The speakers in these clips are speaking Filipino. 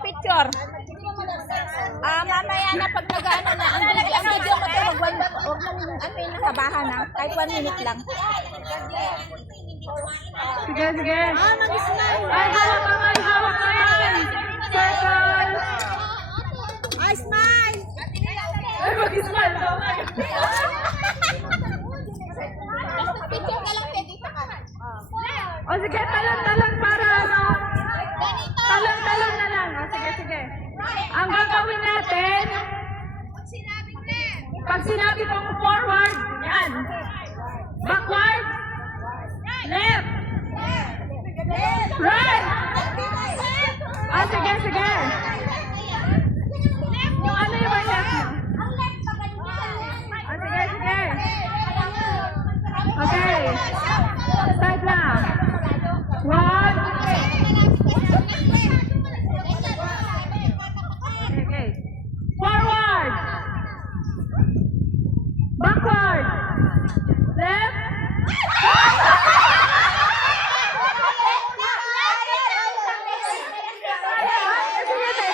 Picture. Mamaya na pag nag-ano na, ang video mo ito, huwag yung nakabahan na. Kahit 1 minute lang. Sige, sige. Mag-smile. Ay, hawak kamay, hawak kamay. Circle. Ay, smile! Ay, mag-smile. Picture ka lang, pwede pa ka. O sige, talon-talon para ano. Talon-talon na lang. O sige, sige. Ang gagawin natin, pag sinabi kong forward, yan. Backward, left, right. Ah, sige, sige. Yung ano yung left nyo? Ah, sige, sige. Okay. Start na. 1. Okay. Forward. Backward. Left.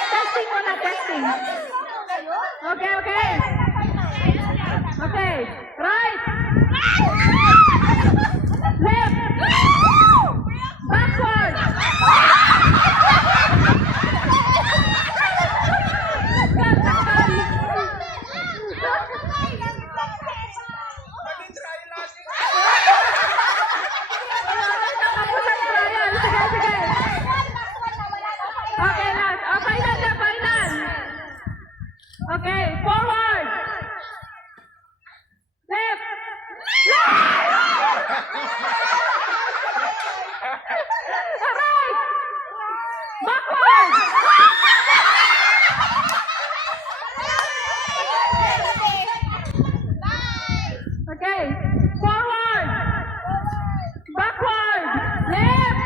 Testing muna, testing. Okay, okay. Okay. Right. Left. Backward. Okay, last. Oh, final na, final. Okay, forward. Left. Right. Backward. Okay, forward. Backward. Left.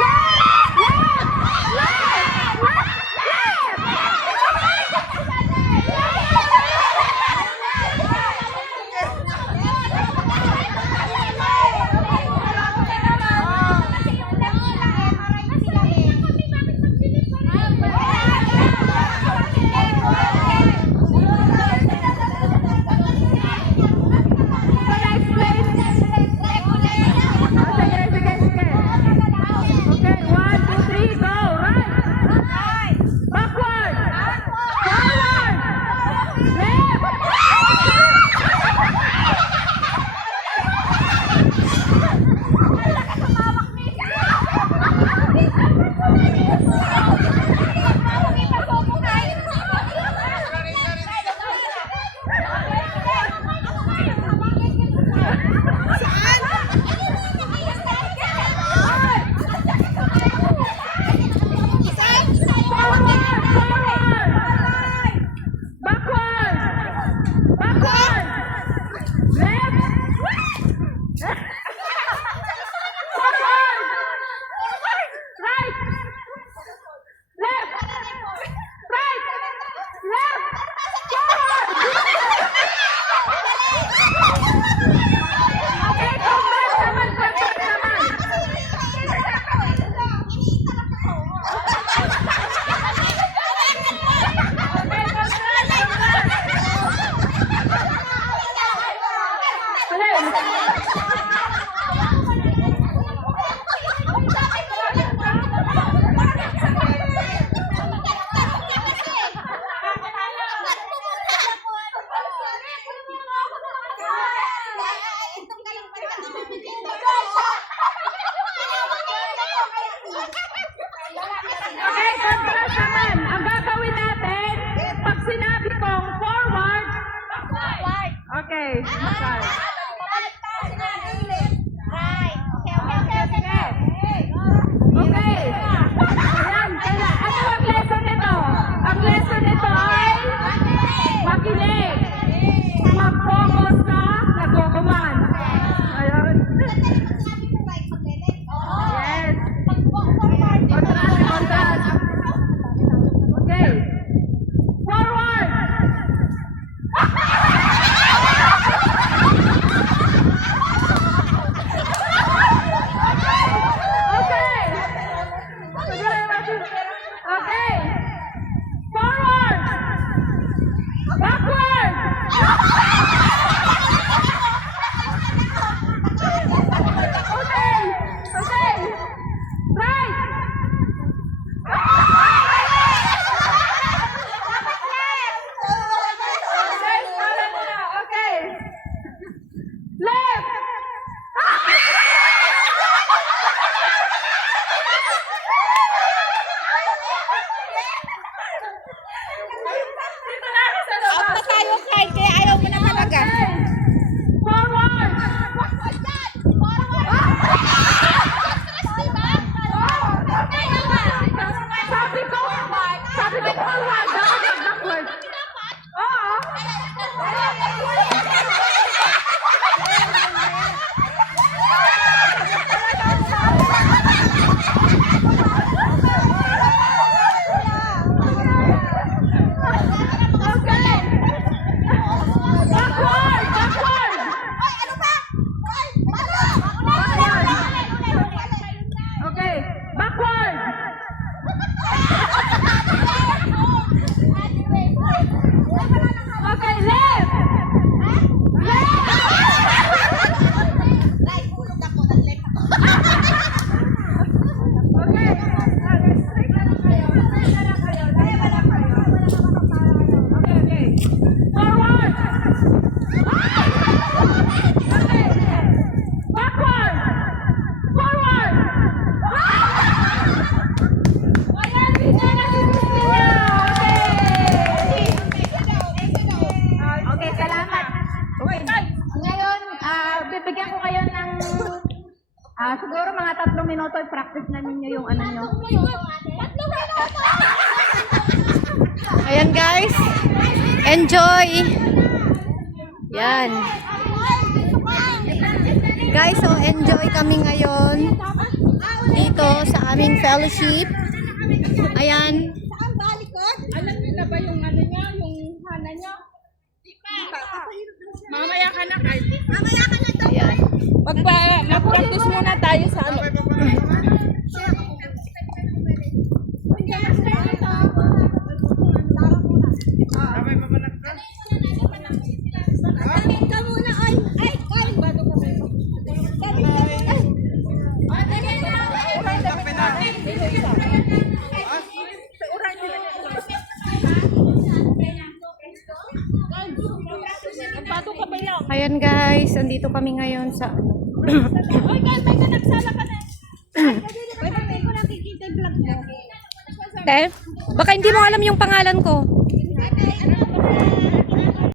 Left. Left. Left. Okay, contrast naman. Ang gagawin natin, pag sinabi kong forward, okay, backward. Okay. Ayan, ano ang lesson nito? Ang lesson nito ay makinig. Mag-focus ka, nagkukuman. Ayan. Yes. Contrast, contrast. Okay. Forward. Dito na ako sa Out labas. na tayo, Kyle, kaya ayaw mo na talaga. Forward! Sabi ko forward, dapat backward. Oo. Okay. Backward! Backward! Okay. Backward! Okay, left! Okay. Okay. Forward! Okay. Backward! Forward! Ayan, bigyan na si Cecilia! Okay, salamat. Okay, guys. Ngayon, bibigyan ko kayo ng siguro mga 3 minuto i-practice na ninyo yung ano nyo. Ayan guys, enjoy! Yan. Guys, so enjoy kami ngayon dito sa aming fellowship. Ayan. Alam niyo na ba yung ano niya, yung hana niya? Mamaya ka na, Kyle. Ayan. Mag-practice muna tayo sa ano. Ayan guys, andito kami ngayon sa ano. Oy, Kyle, may nagsala ka na. Te, baka hindi mo alam yung pangalan ko.